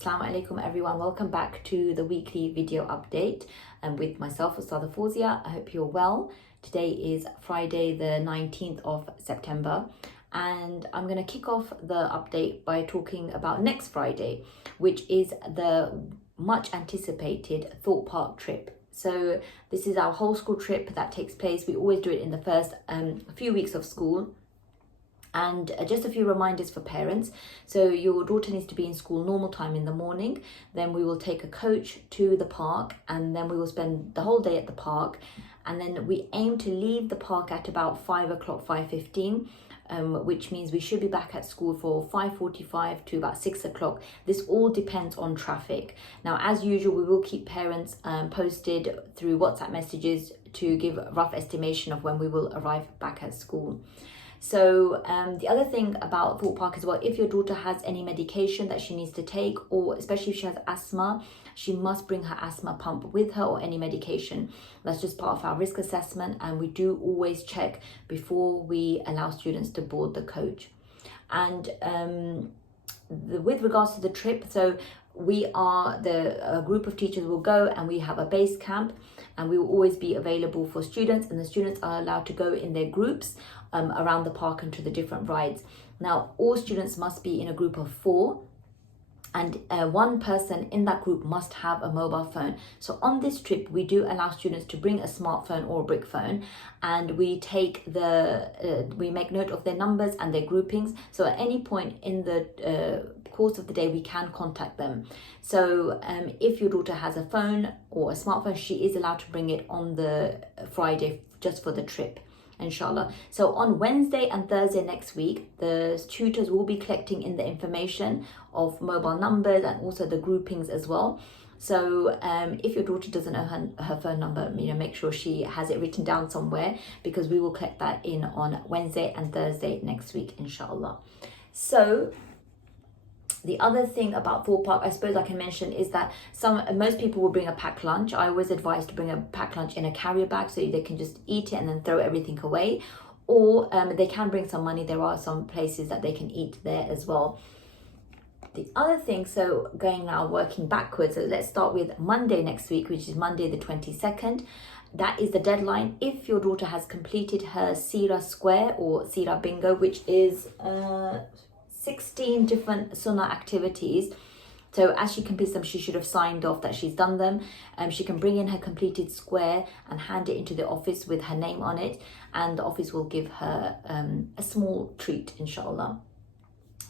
Assalamu alaikum everyone, welcome back to the weekly video update with myself, Ustada Fawzia. I hope you're well. Today is Friday the 19th of September and I'm going to kick off the update by talking about next Friday, which is the much anticipated Thorpe Park trip. So this is our whole school trip that takes place. We always do it in the first few weeks of school. And just a few reminders for parents. So your daughter needs to be in school normal time in the morning. Then we will take a coach to the park and then we will spend the whole day at the park. And then we aim to leave the park at about 5 o'clock, 5:15, which means we should be back at school for 5:45 to about 6 o'clock. This all depends on traffic. Now, as usual, we will keep parents posted through WhatsApp messages to give a rough estimation of when we will arrive back at school. So the other thing about Thorpe Park as well, if your daughter has any medication that she needs to take, or especially if she has asthma, she must bring her asthma pump with her or any medication. That's just part of our risk assessment, and we do always check before we allow students to board the coach. And with regards to the trip, so we are a group of teachers will go and we have a base camp and we will always be available for students, and the students are allowed to go in their groups around the park and to the different rides. Now, all students must be in a group of 4 and one person in that group must have a mobile phone. So on this trip, we do allow students to bring a smartphone or a brick phone, and we take we make note of their numbers and their groupings. So at any point in the course of the day, we can contact them. So if your daughter has a phone or a smartphone, she is allowed to bring it on the Friday just for the trip, inshallah. So on Wednesday and Thursday next week, the tutors will be collecting in the information of mobile numbers and also the groupings as well. So if your daughter doesn't know her phone number, make sure she has it written down somewhere, because we will collect that in on Wednesday and Thursday next week, inshallah. So the other thing about Thorpe Park, I suppose I can mention, is that most people will bring a packed lunch. I always advise to bring a packed lunch in a carrier bag so they can just eat it and then throw everything away. Or they can bring some money. There are some places that they can eat there as well. The other thing, so working backwards, so let's start with Monday next week, which is Monday the 22nd. That is the deadline. If your daughter has completed her Seerah Square or Seerah Bingo, which is 16 different sunnah activities. So as she completes them, she should have signed off that she's done them. She can bring in her completed square and hand it into the office with her name on it, and the office will give her a small treat, inshallah.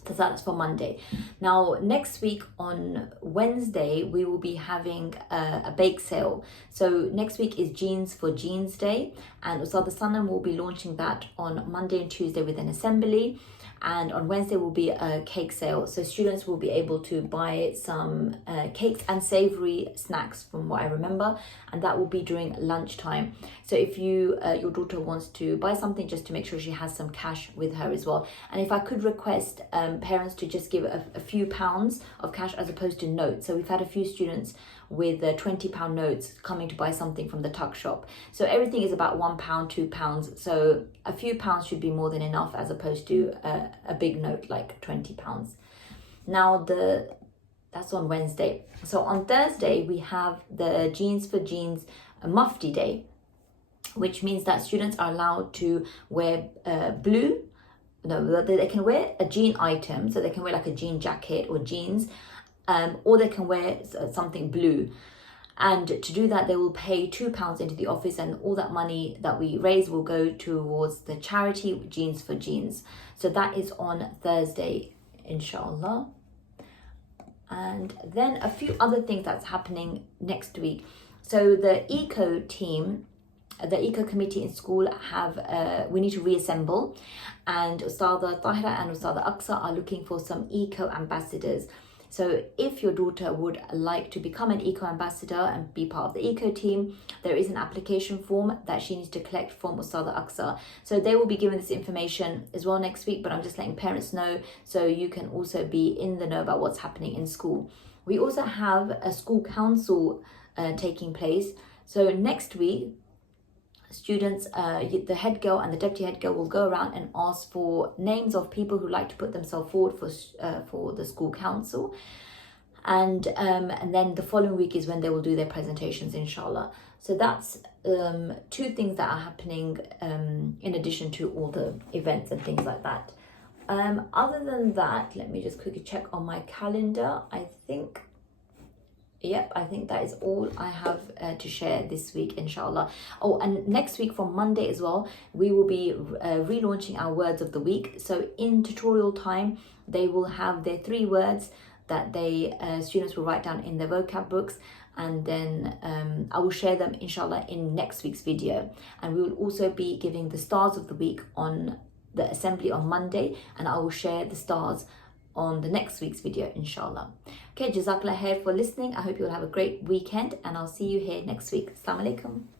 So that's for Monday. Now, next week on Wednesday, we will be having a bake sale. So next week is Jeans for Jeans Day, and Ustada Sanam will be launching that on Monday and Tuesday with an assembly. And on Wednesday will be a cake sale. So students will be able to buy some cakes and savory snacks from what I remember. And that will be during lunchtime. So if your daughter wants to buy something, just to make sure she has some cash with her as well. And if I could request parents to just give a few pounds of cash as opposed to notes. So we've had a few students with £20 notes coming to buy something from the tuck shop. So everything is about £1, £2. So a few pounds should be more than enough as opposed to a big note like £20. Now that's on Wednesday. So on Thursday, we have the Jeans for Jeans Mufti Day, which means that students are allowed to wear blue. No, they can wear a jean item. So they can wear like a jean jacket or jeans, or they can wear something blue. And to do that, they will pay £2 into the office, and all that money that we raise will go towards the charity Jeans for Jeans. So that is on Thursday, inshallah. And then a few other things that's happening next week. So the eco team, the eco committee in school we need to reassemble, and Ustada Tahira and Ustada Aqsa are looking for some eco ambassadors. So if your daughter would like to become an eco ambassador and be part of the eco team, there is an application form that she needs to collect from Ustada Aqsa. So they will be given this information as well next week, but I'm just letting parents know so you can also be in the know about what's happening in school. We also have a school council taking place. So next week, students, the head girl and the deputy head girl will go around and ask for names of people who like to put themselves forward for the school council. and then the following week is when they will do their presentations, inshallah. So that's two things that are happening in addition to all the events and things like that. Other than that, let me just quickly check on my calendar. I think that is all I have to share this week, inshallah. Oh, and next week from Monday as well, we will be relaunching our words of the week. So in tutorial time, they will have their 3 words that they students will write down in their vocab books, and then I will share them, inshallah, in next week's video. And we will also be giving the stars of the week on the assembly on Monday, and I will share the stars on the next week's video, inshallah. Okay, Jazakallah khair for listening. I hope you'll have a great weekend, and I'll see you here next week. Assalamu alaikum.